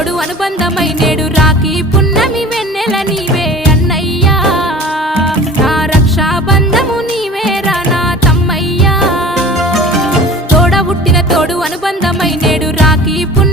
తోడు అనుబంధమై నేడు రాఖీ పున్నమి వెన్నెల నీవే అన్నయ్యా నా రక్షాబంధము నీవేరా నా తమ్మయ్యా తోడ పుట్టిన తోడు అనుబంధమై నేడు రాఖీ పున్నమి